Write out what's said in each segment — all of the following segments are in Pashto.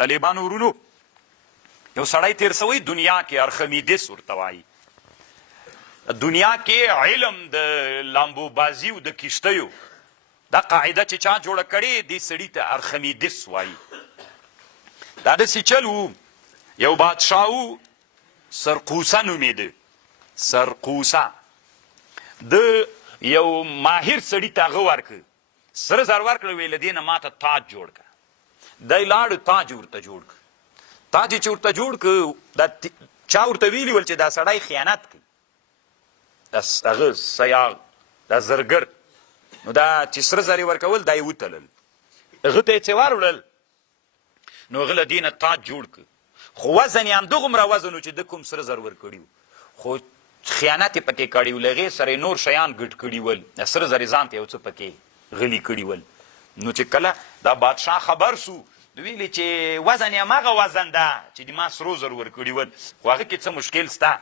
طالبانو ورونو یو سړی تیر سوی دنیا کې ارخمیدس ورته وایي دنیا کې علم د لامبو بازي او د کشتیو دا قاعده چې چا جوړه کړې دې سړي ته ارخمیدس وایي دا داسې چل و یو بادشاه و سرقوسه نومېده سرقوسه د یو ماهر سړي ته هغه ورکړه سره زر ورکړه ویې له دې نه ماته تاج جوړ کړه دی لاړ تاج ورته جوړ کړه تاج چې ورته جوړ کړه دا چا ورته ویلي ول چې دا سړی خیانت کوي هغه سیاغ دا زرګر نو دا چې سره زر یې ورکول دا یې وتلل هغه ته یې څه واروړل نو هغه له دې نه تاج جوړ کړه خو وزن یې همدغومره وزن و چې ده کوم سره زر ورکړي خو خیانت یې پکې کړی و له هغې سره یې نور شیان ګډ کړي ول سره زر یې ځان ته یو څه پکې غلي کړي ول نو چې کله دا بادشاه خبر سو نو ویلې چې وزن یې هماغه وزن ده چې ما سرو زر ورکړي ول خو هغه کې څه مشکل سته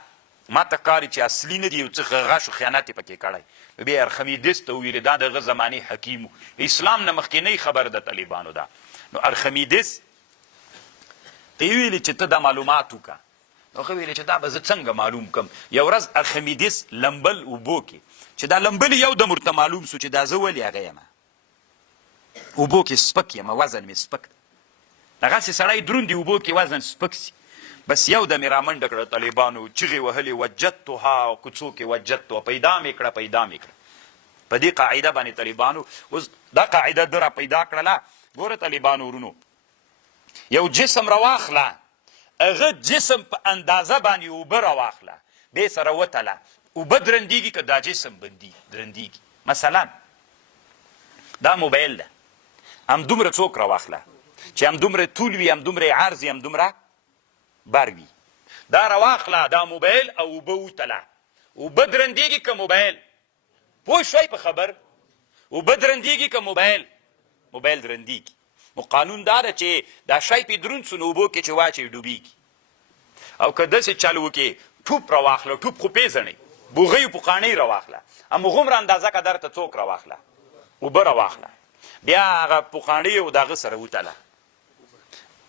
ما ته ښکاري چې اصلي نه دي یو څه غش و خیانت یې پکې کړی نو بیا یې ارخمیدس ته وویلې دا د هغه زمانې حکیم و اسلام نه مخکینۍ خبر د طالبانو ده نو ارخمیدس ته یې ویلې چې ته دا معلومات وکړه نو هغه ویلې چې دا به زه څنګه معلوم کړم یو ورځ ارخمیدس لمبل اوبو کې چې دا لمبل یو دم ورته معلوم سو چې دا زه ولې هغه یم اوبو کې سپک یم وزن مې سپک دی دغسې سړی دروند دی اوبو کې وزن سپک سي بس یو دم یې رامنډه کړه طالبانو چغې وهلې وجدتها کوڅو کې وجدتها پیدا مې کړه پیدا مې کړه په دې قاعده باندې طالبانو اوس دا قاعده ده را پیدا کړله ګوره طالبانو ورونو یو جسم راواخله هغه جسم په اندازه باندې اوبه راواخله بې سره وتله اوبه درندېږي که دا جسم درندېږي مثلا دا موبایل ده همدومره څوک راواخله چې همدومره طول وي همدومره عرض وي همدومره بر وي دا راواخله دا موبایل او اوبه وتله اوبه درندېږي که موبایل پوه شوی په خبر اوبه درندېږي که موبایل درندېږي نو قانون دا ده چې دا شی پې دروند سو نو اوبو کې چې واچوي ډوبېږي او که داسې چل وکړې ټوپ راواخله ټوپ خو پېژنئ بوغۍ پوخانۍ راواخله همغومره اندازه که درته څوک راواخله اوبه راواخله بیا هغه پوخانۍ او د هغه سره وتله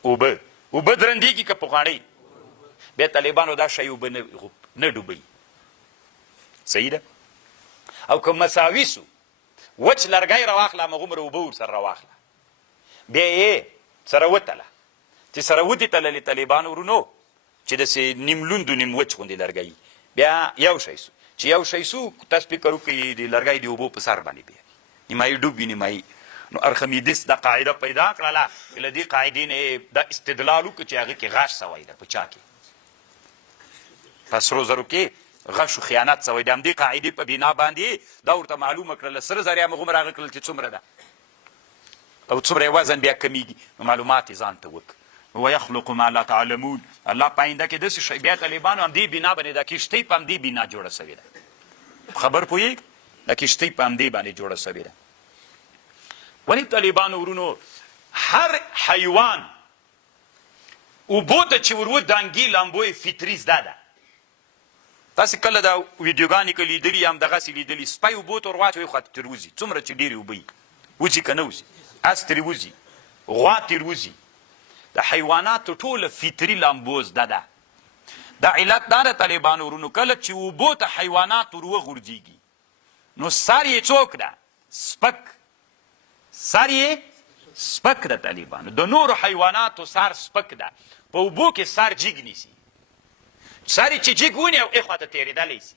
اوبه درندېږي که پوخانۍ بیا طالبانو دا شی اوبه نه ډوبوي صحیح ده او که مساوي سو وچ لرګی راواخله همغومره اوبه ورسره راواخله بیا یې سره وتله چې سره ودې تللې طالبانو ورونو چې داسې نیم لوند و نیم وچ غوندې لرګی بیا یو شی سو چې یو شی سو تاسو فکر وکړئ د لرګی د اوبو په سر باندې بیا نیمایي ډوب وي نیمایي نو ارخمیدس دا قاعده پیدا کړله له دې قاعدې نه دا استدلال وکړه چې هغه کې غش سوی ده په چا کې په سرو زرو کې غش و خیانت سوی ده همدې قاعدې په بنا باندې دا ورته معلومه کړله سره زر یې همغومره هغه کړل چې څومره ده او څومره یې وزن بیا کمیږي نو معلومات یې ځان ته وکړه ویخلق ما لا تعلمون الله په آینده کې داسې شی بیا طالبانو همدې بنا باندې دا کښتۍ په همدې بنا جوړه سوې ده خبر پوهېږي دا کښتۍ په همدې باندې جوړه سوې ده ولې طالبانو ورونو هر حیوان اوبو ته چې ور ودانګي لامبو یې فطري زده ده تاسې کله دا ویډیوګانې که لیدلي هم دغسې لیدلي سپی اوبو ته ور واچوي خوا ته ترې وځي څومره چې ډېرې اوبه وي وځي که نه وځي اس ترې وځي غوا ترې وځي د حیواناتو ټوله فطري لامبو زده ده دا علت دا ده طالبانو ورونو کله چې اوبو ته حیوانات ور وغورځېږي نو سر یې څوک ده سپک سر یې سپک ده طالبانو د نورو حیواناتو سر سپک ده په اوبو کې سر جګ نیسي سر یې چې جګ ونی او اخوا ته تېرېدلی سي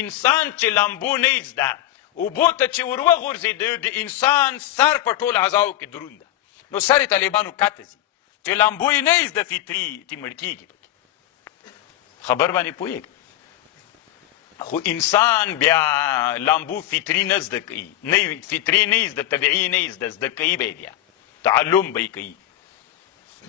انسان چې لامبو نه زده اوبو ته چې ور وغورځېده د انسان سر په ټول اعضاو کې دروند ده نو سر یې طالبانو کته ځي چې لامبو یې نه زده فطري تی مړ کېږي پکې خبر باندې پوهېږي خو انسان بیا لامبو فطري نه زده کوي نه فطري نه زده طبیعي نه زده کوي به بیا تعلم به یې کوي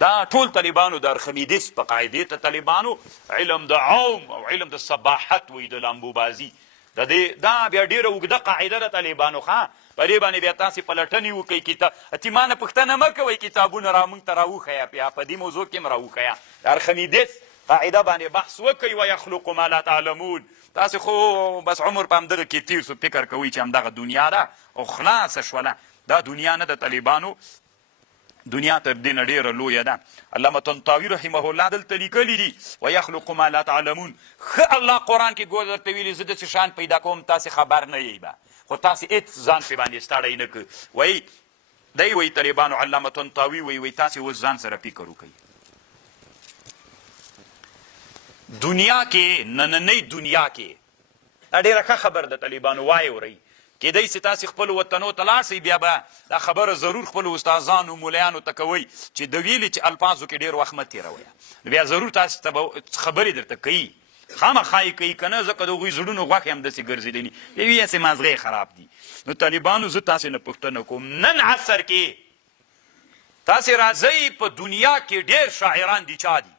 دا ټول طالبانو د ارخمیدس په قاعدې ته طالبانو علم د عوم او علم د صباحت وایي د لامبو بازي دا بیا ډېره اوږده قاعده ده طالبانو ښه په دې باندې بیا تاسې پلټنې وکئ تی ما نه پوښتنه مه کوئ کتابونه را موږ ته راوښیه بیا په دې موضوع کې هم راوښیه د ارخمیدس قاعده باندې بحث وکئ ویخلق ما لا تعلمون تاسې خو بس عمر په همدغه کې تیر سو فکر کوئ چې همدغه دنیا ده او خلاصه شوله دا دنیا نه ده طالبانو دنیا تر دې نه ډېره لویه ده. علامه طنطاوي رحمه الله دلته لیکلي دي ویخلق ما لا تعلمون. ښه الله قرآن کې ګوره درته ویلي زه داسې شیان پیدا کوم تاسې خبر نه یئ به، خو تاسې هېڅ ځان پرې باندې ستړی نه کړ. وایي دی وایي طالبانو علامه طنطاوي وایي تاسې اوس ځان سره فکر وکئ. دنیا کې نننۍ دنیا کې دا ډېره ښه خبر ده طالبانو وایي ورئ. کیدای سي تاسې خپلو وطنو ته لاړ شئ بیا به دا خبره ضرور خپلو استادانو ملیانو ته کوئ چې د ویلې چې الفاظو کې ډېر وخت مه تېروئ. نو بیا ضرور تاسې ته به خبرې درته کوي، خامخا یې کوي که نه، ځکه د هغوی زړونو غوښې همداسې ګرځېدلي وي، هسې مازغې خراب دي. نو طالبانو زه تاسې نه پوښتنه کوم نن عصر کې تاسې راځئ په دنیا کې ډېر شاعران دي. چا دي؟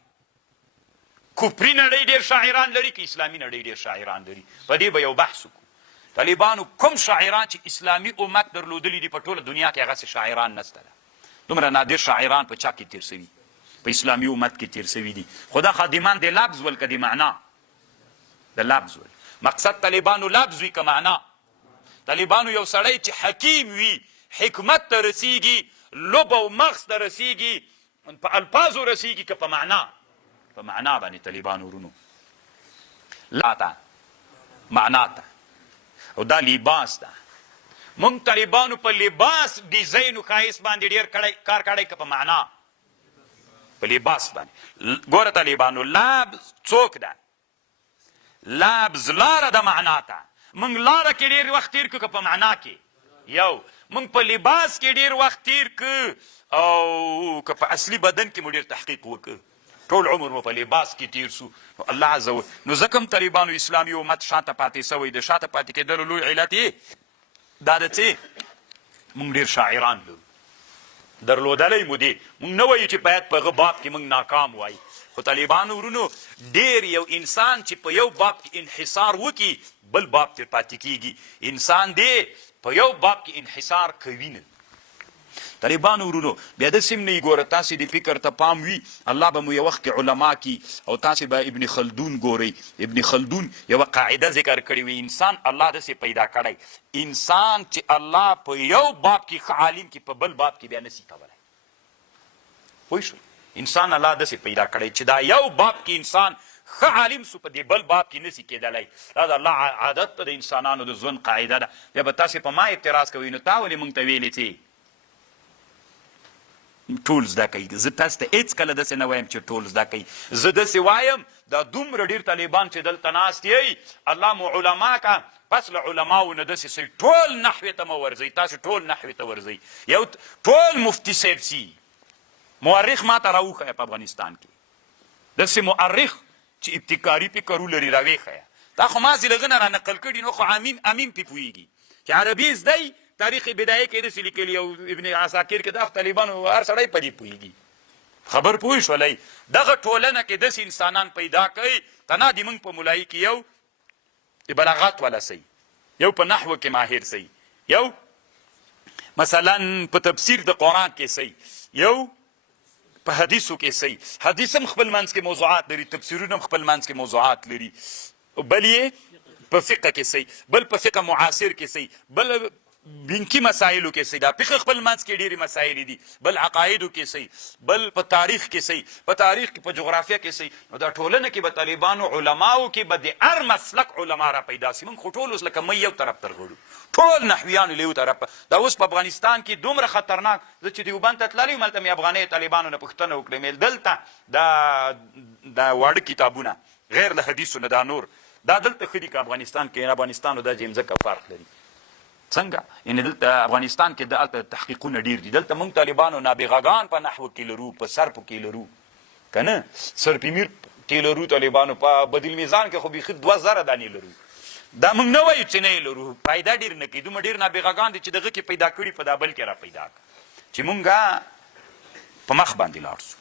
کفري نړۍ ډېر شاعران لري که اسلامي نړۍ ډېر شاعران لري؟ په دې به یو بحث وکړو. طالبانو کوم شاعران چې اسلامي امت درلودلي دي په ټوله دنیا کې هغسې شاعران نسته ده. دومره نادر شاعران په چا کې تیر سوي؟ په اسلامي امت کې تیر سوي دي. خو دا خادمان د لفظ ول که د معنا؟ د لفظ ول. مقصد طالبانو لفظ وي که معنا؟ طالبانو یو سړی چې حکیم وي، حکمت ته رسیږي، لب او مغز ته رسیږي، په الفاظو رسیږي که په معنا؟ په معنا باندې طالبانو ورونو لا ته معنا ته. او دا لباس ده. مونږ طالبانو په لباس ډیزاین و ښایست باندې ډېر کار کړی که په معنا؟ په لباس باندې. ګوره طالبانو لبس څوک ده؟ لبس لاره ده معنا ته. مونږ لاره کې ډېر وخت تېر کړو که په معنا کې؟ یو. مونږ په لباس کې ډېر وخت تېر کړ او که په اصلي بدن کې مو ډېر تحقیق وکړ. ټول عمر مو په لباس کې تیر سو. الله عز وجل نو ځکه هم طالبانو اسلامي امت شاته پاتې سوی د شاته پاتې کېدلو لوی علت یې دا ده چې موږ ډېر شاعران لرو، درلودلی مو دی. موږ نه وایو چې باید په هغه باب کې موږ ناکام وایو، خو طالبانو ورونو ډېر یو انسان چې په یو باب کې انحصار وکړي بل باب ته پاتې کېږي. انسان دی په یو باب کې انحصار کوي نه. طالبانو ورونو بیا داسې هم نه ګوره تاسې د فکر ته پام وي الله به مو یو وخت کې علما کي او تاسې به ابن خلدون ګورئ. ابن خلدون یوه قاعده ذکر کړې وي انسان الله داسې پیدا کړی، انسان چې الله په یو باب کې ښه عالم کې په بل باب کې بیا نسي کولی. پوه شوئ؟ انسان الله داسې پیدا کړی چې دا یو باب کې انسان ښه عالم سو په دې بل باب کې نسي کېدلی. دا د الله عادت ته د انسانانو د ژوند قاعده ده. بیا به تاسې په ما اعتراض کوئ نو تا ولې موږ ته ویلې چې ټول زده کوي؟ زه تاسو ته هېڅ کله داسې نه وایم چې ټول زده کوي. زه داسې وایم دا دومره ډېر طالبان چې دلته ناست یئ الله مو علما که پس له علماو نه داسې سئ ټول نحوې ته مه ورځئ. تاسو ټول نحوې ته ورځئ. یو ټول مفتي صاحب سي مورخ ما ته راوښیه په افغانستان کې داسې مورخ چې ابتکاري فکر ولري راویښیه. دا خو مازې له هغه نه رانقل کړي نو خو امین پې پوهېږي چې عربي زده تاریخ بدایه کې داسې لیکلي او ابن عساکر کې دا طالبانو هر سړی په دې پوهېږي. خبر پوه شولی؟ دغه ټولنه کې داسې انسانان پیدا کوي تنا د موږ په ملایي کې یو د بلاغات والا سئ، یو په نحوه کې ماهر سئ، یو مثلا په تفسیر د قرآن کې سئ، یو په حدیثو کې سئ. حدیث هم خپل منځ کې موضوعات لري، تفسیرونه هم خپل منځ کې موضوعات لري. بل یې په فقه کې سئ، بل په فقه معاصر کې سئ، بل بینکی مسایلو کې سئ. دا فقه خپل منځ کې ډېرې مسایل دي. بل عقایدو کې سئ، بل په تاریخ کې سئ، په تاریخ کې په جغرافیه کې سئ. نو دا ټولنه کې به طالبانو علماو کې به د هر مسلک علما را پیدا سي. موږ خو ټول اوس لکه مۍ یو طرف ته رغړو، ټول نحویانو له یو طرف. دا اوس په افغانستان کې دومره خطرناک. زه چې دیوبند ته تللی وم هلته مې افغاني طالبانو نه پوښتنه وکړې مې دلته دا واړه کتابونه غیر له حدیثو نه دا نور دا دلته ښه دي که افغانستان کې؟ افغانستان او دا ځمځکه فرق لري. څنګه؟ یعنې دلته افغانستان کې دلته تحقیقونه ډېر دي. دلته موږ طالبانو نابغاګان په نحوه کې لرو، په صرفو کې لرو که نه؟ صرف میر کې لرو طالبانو، په بدیل میزان کې خو بیخي 2000 دانې لرو. دا موږ نه وایو چې نه یې لرو، پیدا ډېر نه کوي. دومره ډېر نابغاګان دي چې دغه کې پیدا کړي په دا بل کې را پیدا کړه چې موږ په مخ باندې لاړ سو.